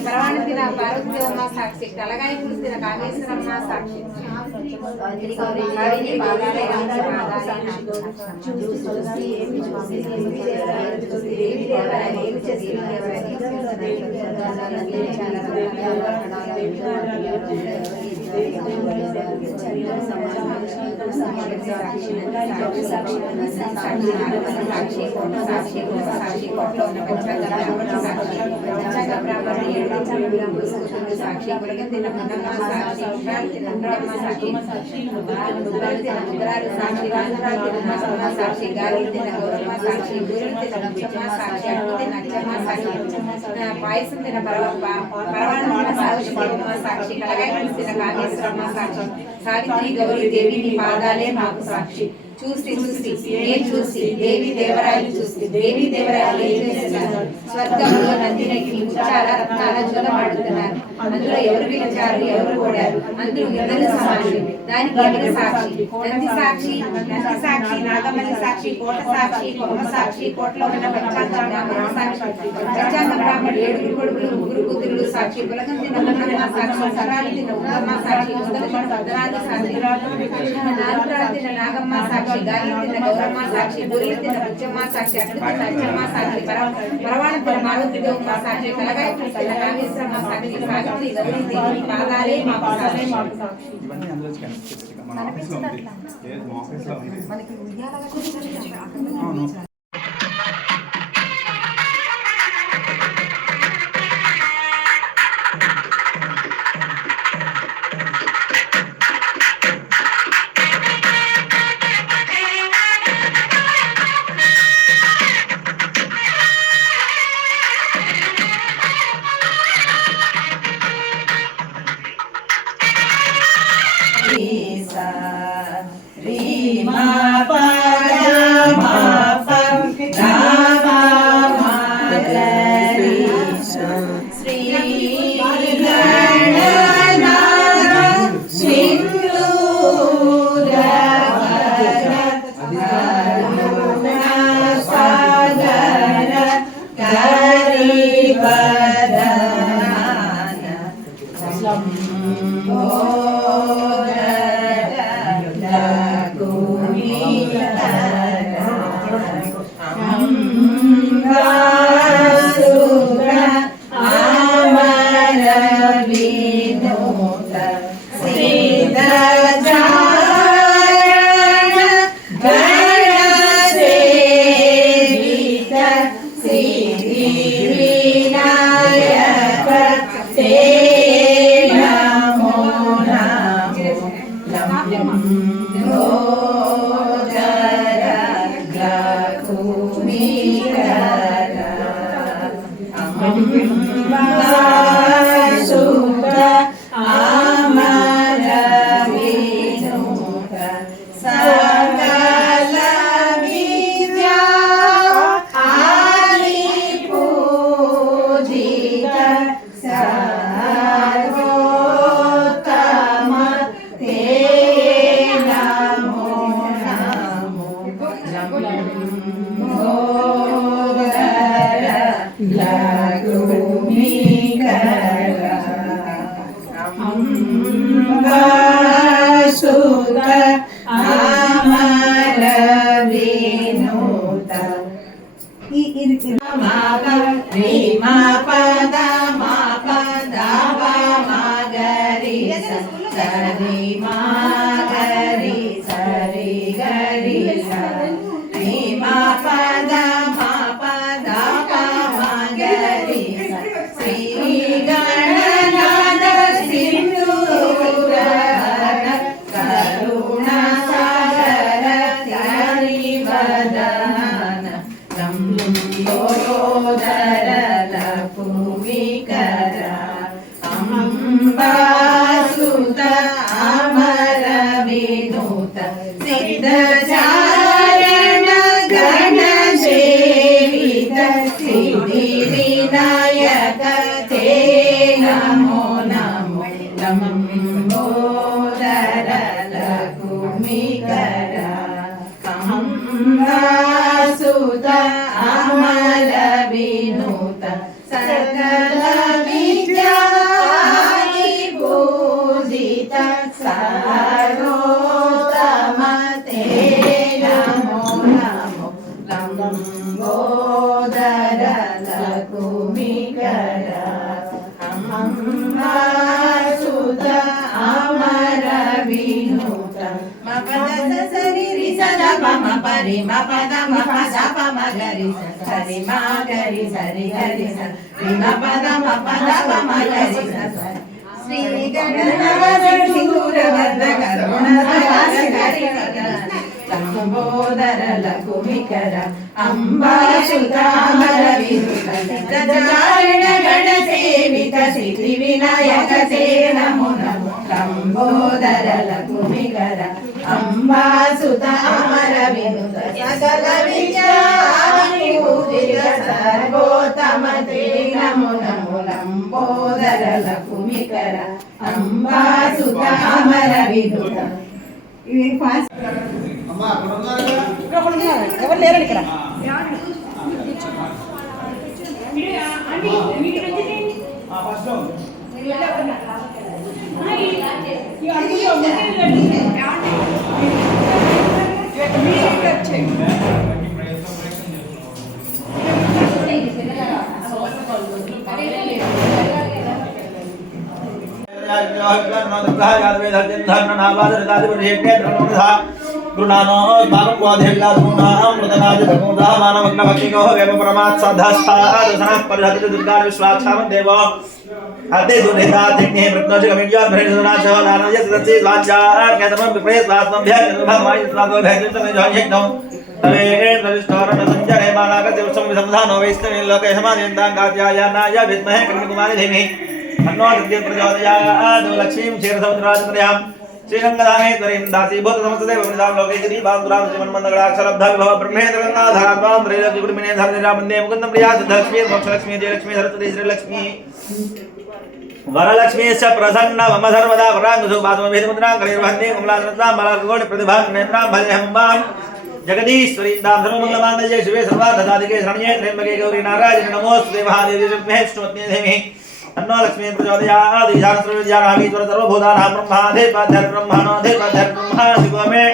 పరవాణ తిన్న పార్వతీదేవమ్మ సాక్షి, తలగాయ పులుసు తిన్న కామేశ్వరమ్మ సాక్షి. సాక్షి పులకం తిన్న పున్నమ్మ సాక్షి, ఉండ్రాలు తిన్న ఉండ్రమ్మ సాక్షి, ముద్దలు తిన్న ముద్దరాలు సాక్షి, నానురాలు తిన్న నాగమ్మ సాక్షి, గారెలు తిన్న గౌరమ్మ సాక్షి, బూరెలు తిన్న బుచ్చమ్మ సాక్షి, అట్టు తిన్న అచ్చమ్మ సాక్షి, పాయసం తిన్న పరవాణమ్మ సాక్షి, సాక్షి, కలగాయ పులుసు తిన్న కామేశ్వరమ్మ సాక్షి, సావిత్రి గౌరీ దేవి నీ పాదాలే మాకు సాక్షి. చూసి ఏం చూసి దేవి దేవరాయలు చూసి దేవి దేవరాయలు ఏం చేస్తున్నారు? స్వర్గంలో నందినికి ముత్యాల రత్నాల జూలమాడుతున్నారు. అందులో ఎవరు గెలిచారు, ఎవరు ఓడారు, అందులో ఎవరు సమానులు, దానికి ఎవరు సాక్షి? నంది సాక్షి, నాగమల్లి సాక్షి, కోట సాక్షి, కొమ్మ సాక్షి, కోటలో ఉన్న పంచాంగ బ్రాహ్మణ సాక్షి, పంచాంగ బ్రాహ్మణుడు 7 కొడుకులు 3 కూతుళ్ళు సాక్షి, పులకం తిన్న పున్నమ్మ సాక్షి, సరాలు తిన్న ఉగ్గమ్మ సాక్షి, ముద్దలు తిన్న ముద్దరాలు సాక్షి, నాలుగురాలు తిన్న నాగమ్మ సాక్షి, గాలి తిన్న గౌరమ్మ సాక్షి, బూరెలు తిన్న బుచ్చమ్మ సాక్షి, అట్టు తిన్న అచ్చమ్మ సాక్షి, పరవాణ తిన్న పార్వతీదేవమ్మ సాక్షి, కలగాయ పులుసు తిన్న కామేశ్వరమ్మ సాక్షి, సావిత్రి గౌరీ దేవి పాదాలే మాకు సాక్షి. ఇవన్నీ అందులో మన ఆఫీస్లో ఉంది. మా ఆఫీస్లో ఉంది. అవును. Lord, सिद्धचारण गणसेवित सिद्धिविनायक ते नमो नमो लंबोदर लघुमिकर सुत अमर विनुत सकल विद्यानि पूजित सर्वोत्तम ते नमो नमो लंबोदर लघुमिकर सुत अमर विनुत मपद सरि रि सदा पम परि मपद मपद पम गरि सरि मा गरि सरि गरि सरि मपद मपद पम गरि सरि श्री गणनाथ सिंदूरवर्ध करुणधार गरि लंबोदर लघुमिकर अंबासुत अमर विनुत सिद्धचारण गणसेवित सिद्धिविनायक ते नमो नमो लंबोदर लघुमिकर अंबासुत अमर विनुत सकल विद्यानि पूजित सर्वोत्तम ते नमो नमो लंबोदर लघुमिकर अंबासुत अमर विनुत ఇవి ఫాస్ట్ ఎవరు లేరు ఇక్కడ लक्ष्मीं क्षीरसमुद्राजत्रयां श्रीरंगधामेश्वरीं दासीभूत समस्तदेवं लोकेश्वरी बांधुरां श्रीमन्मन्दगणाक्षरब्धा विभव ब्रह्मेन्द्र गंगाधरात्मां त्रैलोक्यगुरुमिने धर्मनिरा वन्दे मुकुन्दप्रिया सिद्धलक्ष्मी मोक्षलक्ष्मी जयलक्ष्मी सरस्वती श्रीलक्ष्मी वरलक्ष्मी च प्रसन्न मम सर्वदा वरांगसु बासुमभेदमुद्रां कलिर्वहन्ते कमलासनतां मलर्गोण प्रतिभां नेत्रां भजेऽहं जगदीश्वरी दां सर्वमङ्गलमाङ्गल्ये शिवे सर्वार्थसाधिके शरण्ये त्र्यम्बके गौरी नारायणे नमोऽस्तुते महादेवी विष्णुपत्नी देवी अन्नो लक्ष्मी प्रचोदयात् ईशानस्वविद्यानामीश्वर सर्वभूतानां ब्रह्माधिपतिर् ब्रह्मणोऽधिपतिर् ब्रह्मा शिवो मे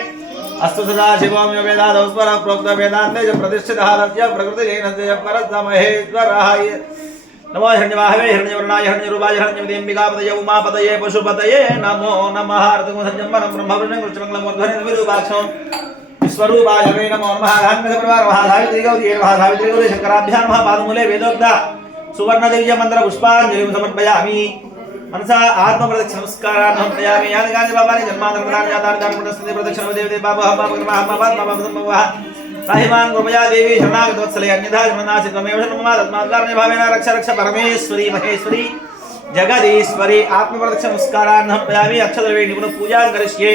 अस्तु सदा शिवो मे वेदादौ स्वरः प्रोक्त वेदान्ते च प्रतिष्ठितः तस्य प्रकृतिलीनस्य परब्रह्महेश्वरः नमो हिरण्यवाहवे हिरण्यवर्णाय हिरण्यरूपाय हिरण्यवदेम्बिकापतये उमापतये पशुपतये नमो नमः ऋतुसंजम्बरं ब्रह्मवृषं कृष्णमङ्गलमोर्ध्वनिं विरूपाक्षं विश्वरूपाय वे नमो नमः अहङ्गसप्रवार महासावित्री गौरी महासावित्री गौरी शंकराभ्यां नमः पादमूले वेदोक्ता सुवर्ण दिव्य मंत्र पुष्पांजलिं समर्पयामि मनसा आत्म प्रदक्षिण नमस्कारान् समर्पयामि यानि कानि पापानि जन्मान्तरप्रदानि जातानि तानि पुनस्तुते प्रदक्षिणं देवते पापः पापः साहिमान् कृपया देवी शरणागत वत्सले अन्यथा शरणासि त्वमेव शरणं तस्मात् कारणे भावेन रक्ष रक्ष परमेश्वरी महेश्वरी जगदीश्वरी आत्म प्रदक्षिण नमस्कारान् समर्पयामि अक्षतद्रव्येण पुनः पूजां करिष्ये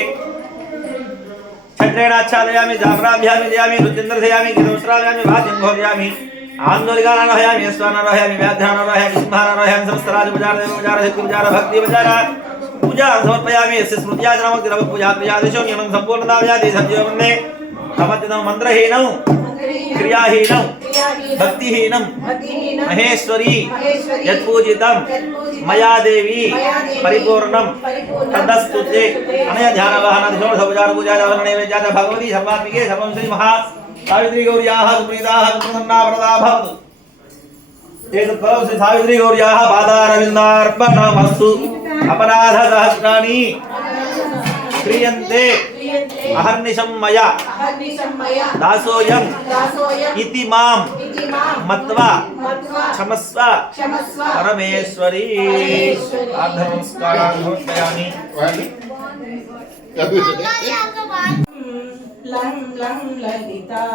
छत्रेण आच्छादयामि जाम्राभ्यामि दयामि रुद्रेन्द्रधयामि गिरवस्त्राभ्यामि भाज्यं भोजयामि आंदोलिकानारोहयामि स्वानारोहयामि व्याध्यानारोहयामि सिंहानारोहयामि समस्तराजपुजार देवपुजार शक्तिपुजार भक्तिपुजार पूजा समर्पयामि यस्य स्मृत्याचनमक्तिरव पूजा क्रियादिशो नियमं सम्पूर्णताव्यादि सद्यो वन्दे समर्पितं मन्त्रहीनं क्रियाहीनं भक्तिहीनं महेश्वरी यत्पूजितं मया देवी परिपूर्णं तदस्तुते अनया ध्यानवाहनादिषोडशोपचार पूजानैवेद्याच भगवती सर्वात्मिके सर्वं श्री महा सावित्री गौर्याः सुप्रीताः सुप्रसन्ना वरदा भवतु एतत्फलं श्री सावित्री गौर्याः पादारविन्दार्पणमस्तु अपराधसहस्राणि क्रियन्ते अहर्निशं मया दासोऽयं इति मां मत्वा क्षमस्व परमेश्वरी आर्धनमस्कारान् समर्पयामि लं लं ललिता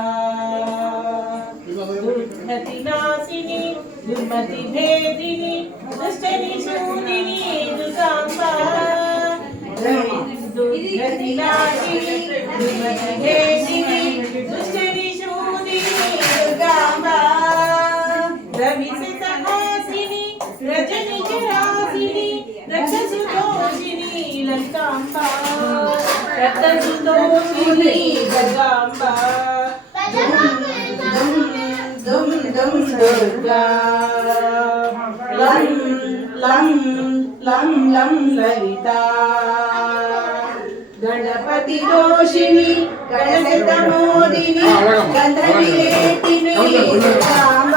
दुर्गतिनाशिनी दुर्मतिभेदिनी दुष्टनिशूदिनी दुर्गाम्बा రతినాశిని దుర్మతిహేషిని దుష్టనిషూదిని దుర్గాంబ రవిసితహాసిని రజనిచరాసిని రక్షసుతోషిని లలితాంబ రక్తసుతోషిని దుర్గాంబ దుమ్ దుమ్ దుర్గా లం లం లం లం లలిత గణపతి దోషిని గణశతమోదిని గంధవిలేటిని దుర్గాంబ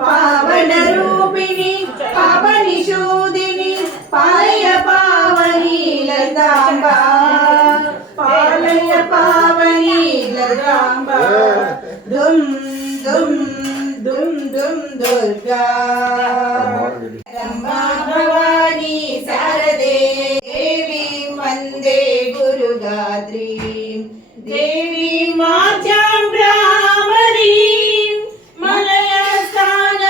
పావన రూపిణి పాపనిషూదిని పాలయ పావని లలితాంబ పాలయ పావని లలితాంబ దుమ్ దుమ్ దుమ్ దుమ్ దుర్గా రంభా భవాని శారదే దేవి వందే గురుగాత్రీ దేవి మాధ్యాం భ్రామరీ మలయస్థాన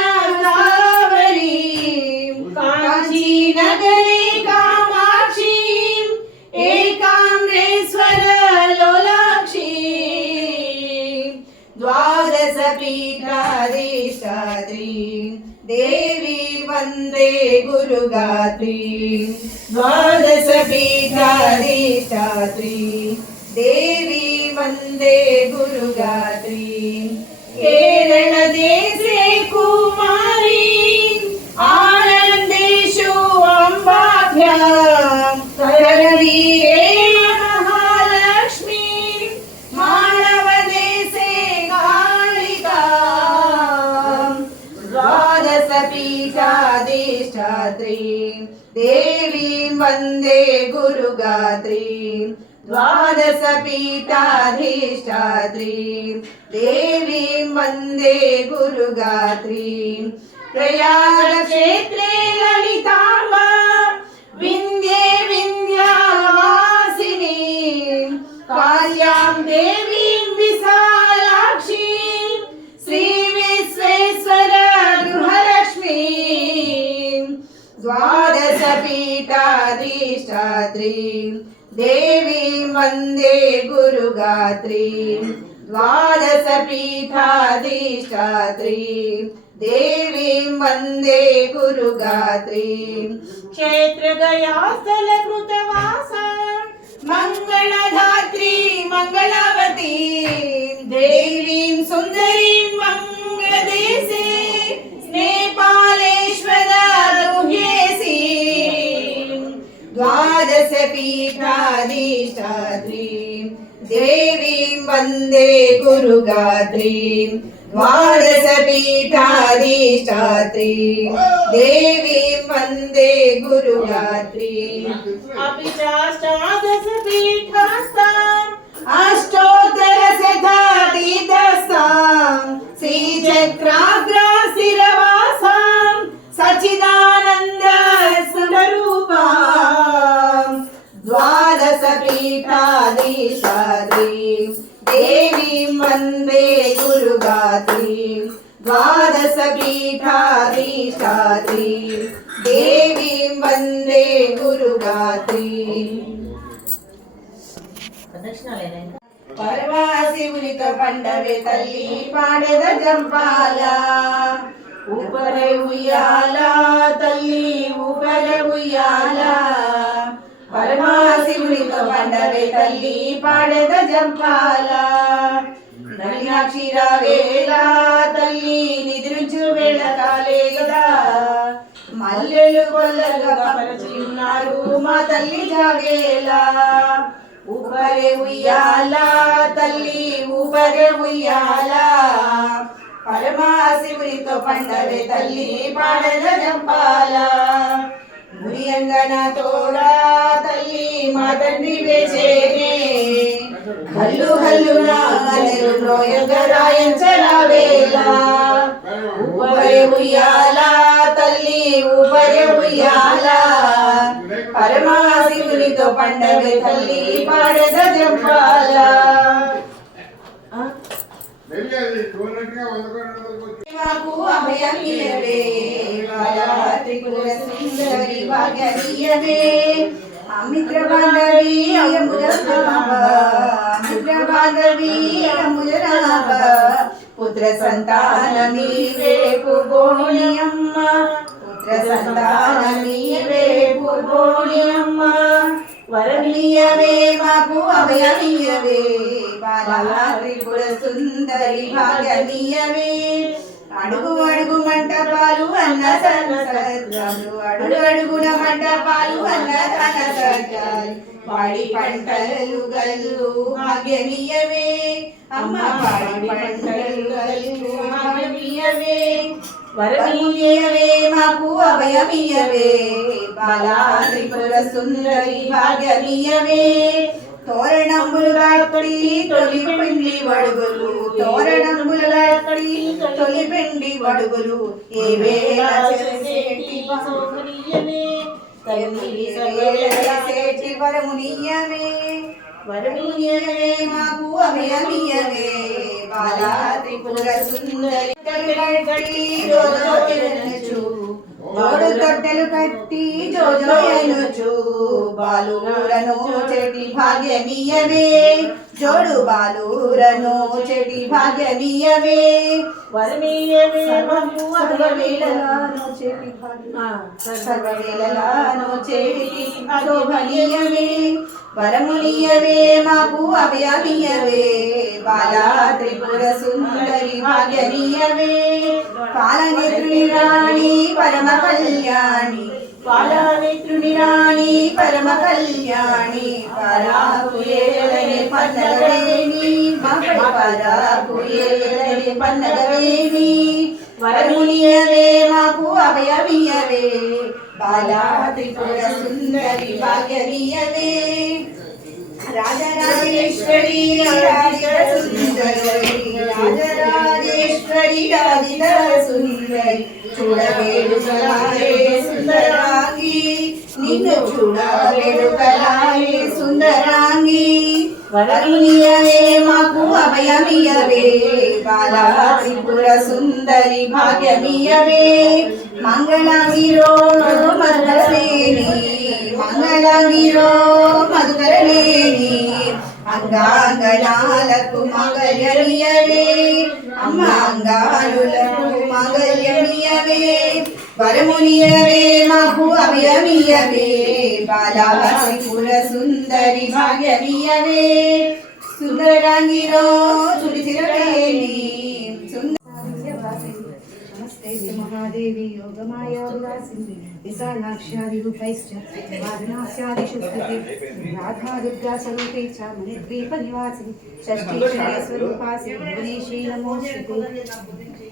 కావరీ కాంచీ నగరే కామాక్షి ఏకాంబరేశ్వర లోలాక్షి ద్వాదశ పీఠాధీష్టాత్రీ దేవి వందే గురుగాత్రీ ద్వాదశ పీఠాధీష్టాత్రీ దేవి వందే గురుగాత్రీ కేరళ దేశే కుమారీ ఆనందేషు అంబాభ్యాం కరవీరే మహాలక్ష్మి మానవ దేశే కాళికా ద్వాదశ పీఠాధీష్టాత్రీ దేవి వందే గురుగాత్రీ ద్వాదశ పీఠాధీష్టాత్రీ దేవి వందే గురుగాత్రీ ప్రయాగ క్షేత్రే లలితాంబ వింధ్యే వింధ్యావాసిని కాళ్యాం దేవీం విశాలాక్షి శ్రీ విశ్వేశ్వర గృహలక్ష్మి ద్వాదశ పీఠాధీష్టాత్రీ దేవి వందే గురుగాత్రీ ద్వాదశ పీఠాధీష్టాత్రీ దేవి వందే గురుగాత్రీ క్షేత్రగయాస్థల కృతవాస మంగళధాత్రీ మంగళవతి దేవీం సుందరీం మంగళదేశే నేపాలేశ్వర దుహ్యేసి ద్వాదశ పీఠాధీష్టాత్రీ దేవీం వందే గురుగాత్రీ ద్వాదశ పీఠాధీష్టాత్రీ దేవీం వందే గురుగాత్రీ అపి చాష్టాదశ పీఠాస్తాం అష్టోత్తర శతాతీర్థస్తాం శ్రీచక్రాగ్రా శిరవాసాం సచిదానంద సురూపాం ద్వాదశ పీఠాధీష్టాత్రీ దేవీం వందే గురుగాత్రీ ద్వాదశ పీఠాధీష్టాత్రీ దేవీం వందే గురుగాత్రీ పరమశివునితో పండవే తల్లి పాడెద జంపాల ఊపరే ఉయ్యాల తల్లి ఊపరే ఉయ్యాల పరమశివునితో పండవే తల్లి పాడెద జంపాల నలినాక్షి రావేళ తల్లి నిద్రించు వేళ కాలే కదా మల్లెలు కొల్లలుగా పరచి ఉన్నారు మా తల్లి జాగేలా ఊపరే ఉయ్యాల తల్లి ఊపరే ఉయ్యాల పరమశివునితో పండవే తల్లి పాడెద జంపాల మురియంగన తోడా తల్లి మా తండ్రి వేసేనే హల్లు హల్లు నాగలు నోయగరాయంచరావేళ ఊపరే ఉయ్యాల తల్లి ఊపరే ఉయ్యాల పరమశివునితో పండవే తల్లి పాడెద జంపాల మాకు అభయం ఇయ్యవే త్రిపుర సుందరి భాగ్యమీయవే మిత్ర బాంధవీ అంబుజనాభ మిత్ర బాంధవీ అంబుజనాభ పుత్ర సంతానమీవే పుగోణి అమ్మ పుత్ర సంతానమీవే పుగోణి అమ్మ వరమియవే మాకు అభయమియవే బాలా త్రిపుర సుందరి భాగ్యమియవే అడుగు అడుగు మంటపాలు అన్న సత్యాలు అడుగు అడుగున మంటపాలు అన్న తన సత్యాలు పాడి పంటలు గల్లు భాగ్యమియవే అమ్మ పాడి పంటలు గల్లు భాగ్యమియవే వరమియవే మాకు అభయమియవే బాలా త్రిపుర సుందరి భాగ్యమియవే తోరణంబులు కట్టి తొలి పిండి వడుగులు తోరణంబులు కట్టి తొలి పిండి వడుగులు ఏ వేళ చేసేటి చేసేటి వరమునియవే వరమునియవే మాకు అభయమియవే బాలా త్రిపుర సుందరి జోడు తొట్టెలు కట్టి జోజోయనుచు బాలురను చెటి భాగ్యమియవే జోడు బాలురను చెటి భాగ్యమియవే వరమియవే సర్వవేళలాను చెటి సర్వవేళలాను చెటి శోభనీయవే వరమునియవే మాకు అభయమియవే బాలా త్రిపుర సుందరి భాగ్యమియవే పాలనేత్రుని రాణి పరమ కళ్యాణి పాలనేత్రుని రాణి పరమ కళ్యాణి పరాకుయేలనే పన్నగవేణి పరాకుయేలనే పన్నగవేణి వరమునియవే మాకు అభయమియవే బాలా త్రిపుర సుందరి భాగ్యమియవే రాజరాజేశ్వరి రాజిత సుందరి రాజరాజేశ్వరి రాజిత సుందరి చూడవేడుకలాయే సుందరాంగి నిన్ను చూడవేడుకలాయే సుందరాంగి వరమునియవే మాకు అభయమియవే బాలా త్రిపుర సుందరి భాగ్యమియవే మంగళగిరో మధురలేని మంగళగిరో మధురలేని అంగాంగనాలకు మంగళమియవే అమ్మ అంగాలులకు మంగళమియవే వరమునియవే మాకు అభయమియవే బాలా త్రిపుర సుందరి భాగ్యమియవే సుందరాంగిరో చుడిచిరలేని महादेवी योगमाया विलासिनी विशालाक्ष्यादिरूपैश्च वारणास्यादिषु स्थिते राधा दुर्गा स्वरूपे च मणिद्वीपनिवासिनी षष्ठी स्वरूपासि भुवनेश्वरी नमोऽस्तुते